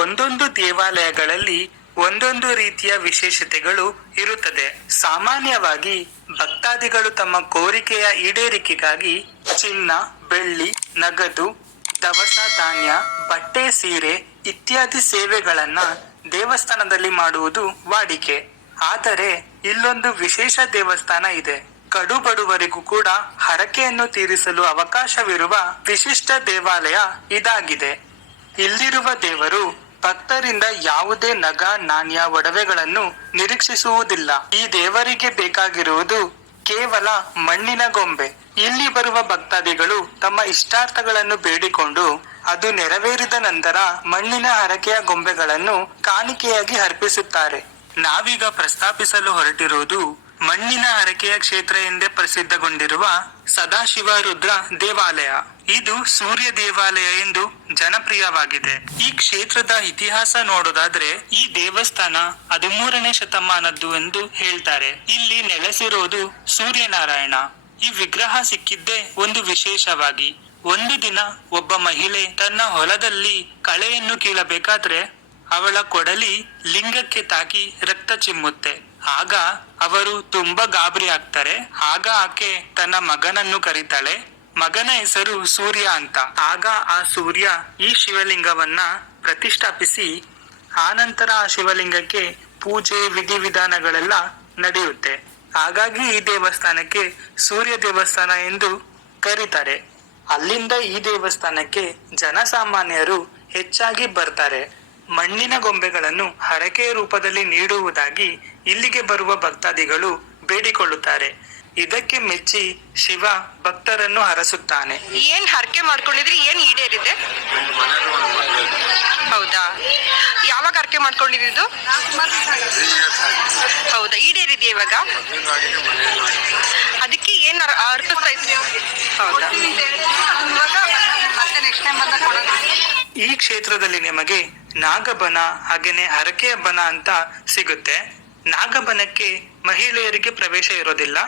ಒಂದೊಂದು ದೇವಾಲಯಗಳಲ್ಲಿ ಒಂದೊಂದು ರೀತಿಯ ವಿಶೇಷತೆಗಳು ಇರುತ್ತದೆ. ಸಾಮಾನ್ಯವಾಗಿ ಭಕ್ತಾದಿಗಳು ತಮ್ಮ ಕೋರಿಕೆಯ ಈಡೇರಿಕೆಗಾಗಿ ಚಿನ್ನ, ಬೆಳ್ಳಿ, ನಗದು, ದವಸ ಧಾನ್ಯ, ಬಟ್ಟೆ, ಸೀರೆ ಇತ್ಯಾದಿ ಸೇವೆಗಳನ್ನ ದೇವಸ್ಥಾನದಲ್ಲಿ ಮಾಡುವುದು ವಾಡಿಕೆ. ಆದರೆ ಇಲ್ಲೊಂದು ವಿಶೇಷ ದೇವಸ್ಥಾನ ಇದೆ. ಕಡು ಬಡವರಿಗೂ ಕೂಡ ಹರಕೆಯನ್ನು ತೀರಿಸಲು ಅವಕಾಶವಿರುವ ವಿಶಿಷ್ಟ ದೇವಾಲಯ ಇದಾಗಿದೆ. ಇಲ್ಲಿರುವ ದೇವರು ಭಕ್ತರಿಂದ ಯಾವುದೇ ನಗ, ನಾಣ್ಯ, ಒಡವೆಗಳನ್ನು ನಿರೀಕ್ಷಿಸುವುದಿಲ್ಲ. ಈ ದೇವರಿಗೆ ಬೇಕಾಗಿರುವುದು ಕೇವಲ ಮಣ್ಣಿನ ಗೊಂಬೆ. ಇಲ್ಲಿ ಬರುವ ಭಕ್ತಾದಿಗಳು ತಮ್ಮ ಇಷ್ಟಾರ್ಥಗಳನ್ನು ಬೇಡಿಕೊಂಡು ಅದು ನೆರವೇರಿದ ನಂತರ ಮಣ್ಣಿನ ಹರಕೆಯ ಗೊಂಬೆಗಳನ್ನು ಕಾಣಿಕೆಯಾಗಿ ಅರ್ಪಿಸುತ್ತಾರೆ. ನಾವೀಗ ಪ್ರಸ್ತಾಪಿಸಲು ಹೊರಟಿರುವುದು ಮಣ್ಣಿನ ಹರಕೆಯ ಕ್ಷೇತ್ರ ಎಂದೇ ಪ್ರಸಿದ್ಧಗೊಂಡಿರುವ ಸದಾಶಿವ ರುದ್ರ ದೇವಾಲಯ. ಇದು ಸೂರ್ಯ ದೇವಾಲಯ ಎಂದು ಜನಪ್ರಿಯವಾಗಿದೆ. ಈ ಕ್ಷೇತ್ರದ ಇತಿಹಾಸ ನೋಡೋದಾದ್ರೆ ಈ ದೇವಸ್ಥಾನ 13ನೇ ಶತಮಾನದ್ದು ಎಂದು ಹೇಳ್ತಾರೆ. ಇಲ್ಲಿ ನೆಲೆಸಿರೋದು ಸೂರ್ಯನಾರಾಯಣ. ಈ ವಿಗ್ರಹ ಸಿಕ್ಕಿದ್ದೇ ಒಂದು ವಿಶೇಷವಾಗಿ. ಒಂದು ದಿನ ಒಬ್ಬ ಮಹಿಳೆ ತನ್ನ ಹೊಲದಲ್ಲಿ ಕಳೆಯನ್ನು ಕೀಳಬೇಕಾದ್ರೆ ಅವಳ ಕೊಡಲಿ ಲಿಂಗಕ್ಕೆ ತಾಕಿ ರಕ್ತ ಚಿಮ್ಮುತ್ತೆ. ಆಗ ಅವರು ತುಂಬಾ ಗಾಬರಿ ಆಗ್ತಾರೆ. ಆಗ ಆಕೆ ತನ್ನ ಮಗನನ್ನು ಕರೀತಾಳೆ. ಮಗನ ಹೆಸರು ಸೂರ್ಯ ಅಂತ. ಆಗ ಆ ಸೂರ್ಯ ಈ ಶಿವಲಿಂಗವನ್ನ ಪ್ರತಿಷ್ಠಾಪಿಸಿ ಆನಂತರ ಆ ಶಿವಲಿಂಗಕ್ಕೆ ಪೂಜೆ ವಿಧಿವಿಧಾನಗಳೆಲ್ಲ ನಡೆಯುತ್ತೆ. ಹಾಗಾಗಿ ಈ ದೇವಸ್ಥಾನಕ್ಕೆ ಸೂರ್ಯ ದೇವಸ್ಥಾನ ಎಂದು ಕರೀತಾರೆ. ಅಲ್ಲಿಂದ ಈ ದೇವಸ್ಥಾನಕ್ಕೆ ಜನಸಾಮಾನ್ಯರು ಹೆಚ್ಚಾಗಿ ಬರ್ತಾರೆ. ಮಣ್ಣಿನ ಗೊಂಬೆಗಳನ್ನು ಹರಕೆಯ ರೂಪದಲ್ಲಿ ನೀಡುವುದಾಗಿ ಇಲ್ಲಿಗೆ ಬರುವ ಭಕ್ತಾದಿಗಳು ಬೇಡಿಕೊಳ್ಳುತ್ತಾರೆ. ಇದಕ್ಕೆ ಮೆಚ್ಚಿ ಶಿವ ಭಕ್ತರನ್ನು ಹರಸುತ್ತಾನೆ. ಏನ್ ಹರಕೆ ಮಾಡ್ಕೊಂಡಿದ್ರಿ? ಏನ್ ಈಡೇರಿದೆ? ಹೌದಾ? ಯಾವಾಗ ಹರಕೆ ಮಾಡ್ಕೊಂಡಿದ್ದು? ಹೌದಾ, ಈಡೇರಿದೆ ಇವಾಗ? ಅದಕ್ಕೆ ಏನ್ ಅರ್ಪಿಸ್ತಾ ಇದ್ರಿ? ಹೌದಾ. ಈ ಕ್ಷೇತ್ರದಲ್ಲಿ ನಿಮಗೆ ನಾಗಬನ ಹಾಗೇನೆ ಹರಕೆಯ ಬನ ಅಂತ ಸಿಗುತ್ತೆ. ನಾಗಬನಕ್ಕೆ ಮಹಿಳೆಯರಿಗೆ ಪ್ರವೇಶ ಇರೋದಿಲ್ಲ,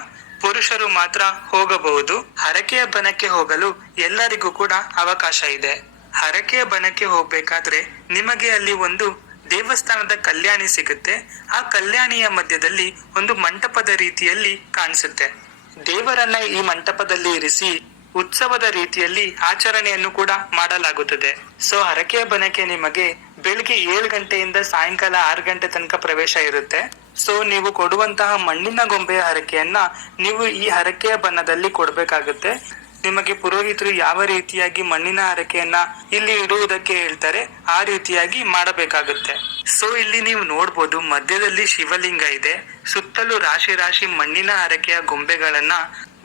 ಪುರುಷರು ಮಾತ್ರ ಹೋಗಬಹುದು. ಹರಕೆಯ ಬನಕ್ಕೆ ಹೋಗಲು ಎಲ್ಲರಿಗೂ ಕೂಡ ಅವಕಾಶ ಇದೆ. ಹರಕೆಯ ಬನಕ್ಕೆ ಹೋಗ್ಬೇಕಾದ್ರೆ ನಿಮಗೆ ಅಲ್ಲಿ ಒಂದು ದೇವಸ್ಥಾನದ ಕಲ್ಯಾಣಿ ಸಿಗುತ್ತೆ. ಆ ಕಲ್ಯಾಣಿಯ ಮಧ್ಯದಲ್ಲಿ ಒಂದು ಮಂಟಪದ ರೀತಿಯಲ್ಲಿ ಕಾಣಿಸುತ್ತೆ. ದೇವರನ್ನ ಈ ಮಂಟಪದಲ್ಲಿ ಇರಿಸಿ ಉತ್ಸವದ ರೀತಿಯಲ್ಲಿ ಆಚರಣೆಯನ್ನು ಕೂಡ ಮಾಡಲಾಗುತ್ತದೆ. ಸೊ ಹರಕೆಯ ಬನಕ್ಕೆ ನಿಮಗೆ ಬೆಳಿಗ್ಗೆ 7 ಗಂಟೆಯಿಂದ ಸಾಯಂಕಾಲ 6 ಗಂಟೆ ತನಕ ಪ್ರವೇಶ ಇರುತ್ತೆ. ಸೊ ನೀವು ಕೊಡುವಂತಹ ಮಣ್ಣಿನ ಗೊಂಬೆಯ ಹರಕೆಯನ್ನ ನೀವು ಈ ಹರಕೆಯ ಬನದಲ್ಲಿ ಕೊಡ್ಬೇಕಾಗುತ್ತೆ. ನಿಮಗೆ ಪುರೋಹಿತರು ಯಾವ ರೀತಿಯಾಗಿ ಮಣ್ಣಿನ ಹರಕೆಯನ್ನ ಇಲ್ಲಿ ಇಡುವುದಕ್ಕೆ ಹೇಳ್ತಾರೆ ಆ ರೀತಿಯಾಗಿ ಮಾಡಬೇಕಾಗುತ್ತೆ. ಸೊ ಇಲ್ಲಿ ನೀವು ನೋಡ್ಬೋದು, ಮಧ್ಯದಲ್ಲಿ ಶಿವಲಿಂಗ ಇದೆ. ಸುತ್ತಲೂ ರಾಶಿ ರಾಶಿ ಮಣ್ಣಿನ ಹರಕೆಯ ಗೊಂಬೆಗಳನ್ನ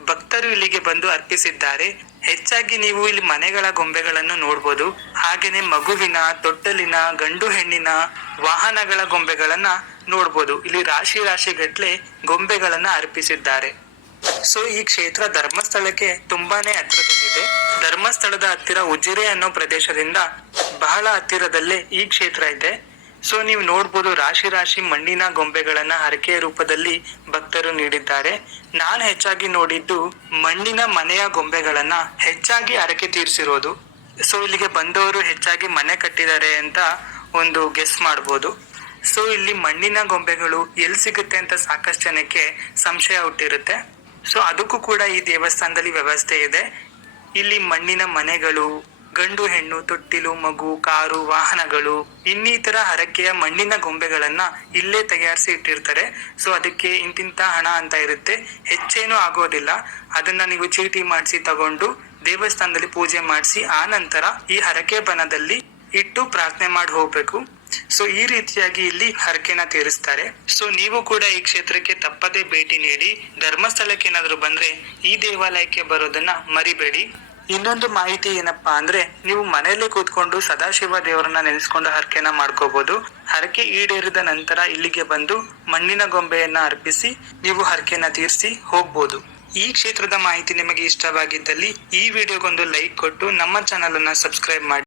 ಭಕ್ತರು ಇಲ್ಲಿಗೆ ಬಂದು ಅರ್ಪಿಸಿದ್ದಾರೆ. ಹೆಚ್ಚಾಗಿ ನೀವು ಇಲ್ಲಿ ಮನೆಗಳ ಗೊಂಬೆಗಳನ್ನು ನೋಡ್ಬೋದು. ಹಾಗೇನೆ ಮಗುವಿನ, ತೊಟ್ಟಲಿನ, ಗಂಡು ಹೆಣ್ಣಿನ, ವಾಹನಗಳ ಗೊಂಬೆಗಳನ್ನ ನೋಡ್ಬೋದು. ಇಲ್ಲಿ ರಾಶಿ ರಾಶಿ ಗಟ್ಲೆ ಗೊಂಬೆಗಳನ್ನ ಅರ್ಪಿಸಿದ್ದಾರೆ. ಸೊ ಈ ಕ್ಷೇತ್ರ ಧರ್ಮಸ್ಥಳಕ್ಕೆ ತುಂಬಾನೇ ಹತ್ತಿರದಲ್ಲಿದೆ. ಧರ್ಮಸ್ಥಳದ ಹತ್ತಿರ ಉಜಿರೆ ಅನ್ನೋ ಪ್ರದೇಶದಿಂದ ಬಹಳ ಹತ್ತಿರದಲ್ಲೇ ಈ ಕ್ಷೇತ್ರ ಇದೆ. ಸೊ ನೀವು ನೋಡ್ಬೋದು, ರಾಶಿ ರಾಶಿ ಮಣ್ಣಿನ ಗೊಂಬೆಗಳನ್ನ ಹರಕೆಯ ರೂಪದಲ್ಲಿ ಭಕ್ತರು ನೀಡಿದ್ದಾರೆ. ನಾನು ಹೆಚ್ಚಾಗಿ ನೋಡಿದ್ದು ಮಣ್ಣಿನ ಮನೆಯ ಗೊಂಬೆಗಳನ್ನ ಹೆಚ್ಚಾಗಿ ಹರಕೆ ತೀರಿಸಿರೋದು. ಸೊ ಇಲ್ಲಿಗೆ ಬಂದವರು ಹೆಚ್ಚಾಗಿ ಮನೆ ಕಟ್ಟಿದ್ದಾರೆ ಅಂತ ಒಂದು ಗೆಸ್ ಮಾಡ್ಬೋದು. ಸೊ ಇಲ್ಲಿ ಮಣ್ಣಿನ ಗೊಂಬೆಗಳು ಎಲ್ಲಿ ಸಿಗುತ್ತೆ ಅಂತ ಸಾಕಷ್ಟು ಜನಕ್ಕೆ ಸಂಶಯ ಹುಟ್ಟಿರುತ್ತೆ. ಸೊ ಅದಕ್ಕೂ ಕೂಡ ಈ ದೇವಸ್ಥಾನದಲ್ಲಿ ವ್ಯವಸ್ಥೆ ಇದೆ. ಇಲ್ಲಿ ಮಣ್ಣಿನ ಮನೆಗಳು, ಗಂಡು ಹೆಣ್ಣು, ತೊಟ್ಟಿಲು, ಮಗು, ಕಾರು, ವಾಹನಗಳು, ಇನ್ನಿತರ ಹರಕೆಯ ಮಣ್ಣಿನ ಗೊಂಬೆಗಳನ್ನ ಇಲ್ಲೇ ತಯಾರಿಸಿ ಇಟ್ಟಿರ್ತಾರೆ. ಸೊ ಅದಕ್ಕೆ ಇಂತಿಂತ ಹಣ ಅಂತ ಇರುತ್ತೆ, ಹೆಚ್ಚೇನೂ ಆಗೋದಿಲ್ಲ. ಅದನ್ನ ನೀವು ಚೀಟಿ ಮಾಡಿಸಿ ತಗೊಂಡು ದೇವಸ್ಥಾನದಲ್ಲಿ ಪೂಜೆ ಮಾಡಿಸಿ ಆ ನಂತರ ಈ ಹರಕೆ ಬನದಲ್ಲಿ ಇಟ್ಟು ಪ್ರಾರ್ಥನೆ ಮಾಡಿ ಹೋಗ್ಬೇಕು. ಸೊ ಈ ರೀತಿಯಾಗಿ ಇಲ್ಲಿ ಹರಕೆನ ತೀರಿಸ್ತಾರೆ. ಸೊ ನೀವು ಕೂಡ ಈ ಕ್ಷೇತ್ರಕ್ಕೆ ತಪ್ಪದೇ ಭೇಟಿ ನೀಡಿ. ಧರ್ಮಸ್ಥಳಕ್ಕೆ ಏನಾದ್ರು ಬಂದ್ರೆ ಈ ದೇವಾಲಯಕ್ಕೆ ಬರೋದನ್ನ ಮರಿಬೇಡಿ. ಇನ್ನೊಂದು ಮಾಹಿತಿ ಏನಪ್ಪಾ ಅಂದ್ರೆ, ನೀವು ಮನೆಯಲ್ಲೇ ಕೂತ್ಕೊಂಡು ಸದಾಶಿವ ದೇವರನ್ನ ನೆನೆಸ್ಕೊಂಡು ಹರಕೆನ ಮಾಡ್ಕೋಬಹುದು. ಹರಕೆ ಈಡೇರಿದ ನಂತರ ಇಲ್ಲಿಗೆ ಬಂದು ಮಣ್ಣಿನ ಗೊಂಬೆಯನ್ನ ಅರ್ಪಿಸಿ ನೀವು ಹರಕೆನ ತೀರಿಸಿ ಹೋಗ್ಬೋದು. ಈ ಕ್ಷೇತ್ರದ ಮಾಹಿತಿ ನಿಮಗೆ ಇಷ್ಟವಾಗಿದ್ದಲ್ಲಿ ಈ ವಿಡಿಯೋಗೊಂದು ಲೈಕ್ ಕೊಟ್ಟು ನಮ್ಮ ಚಾನಲ್ ಅನ್ನ ಸಬ್ಸ್ಕ್ರೈಬ್ ಮಾಡಿ.